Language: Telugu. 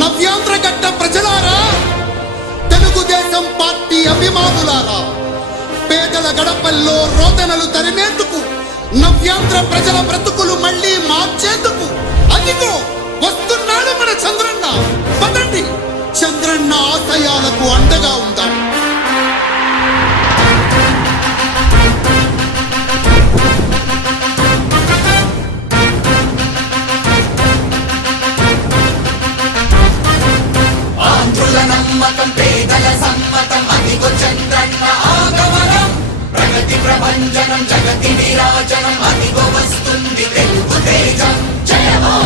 నవ్యాంధ్ర గట్ట ప్రజలారా తెలుగుదేశం పార్టీ అభిమానులారా పేదల గడపల్లో రోదనలు తరిమేందుకు నవ్యాంధ్ర ప్రజల బ్రతుకులు మళ్ళీ మార్చేందుకు అదిగో వస్తున్నాడు మన చంద్ర ेदल सम्मतम् अधिगो चन्द्र प्रगति प्रभञ्जनं जगति विराजनम् अधिगो वस्तुन्दिनम्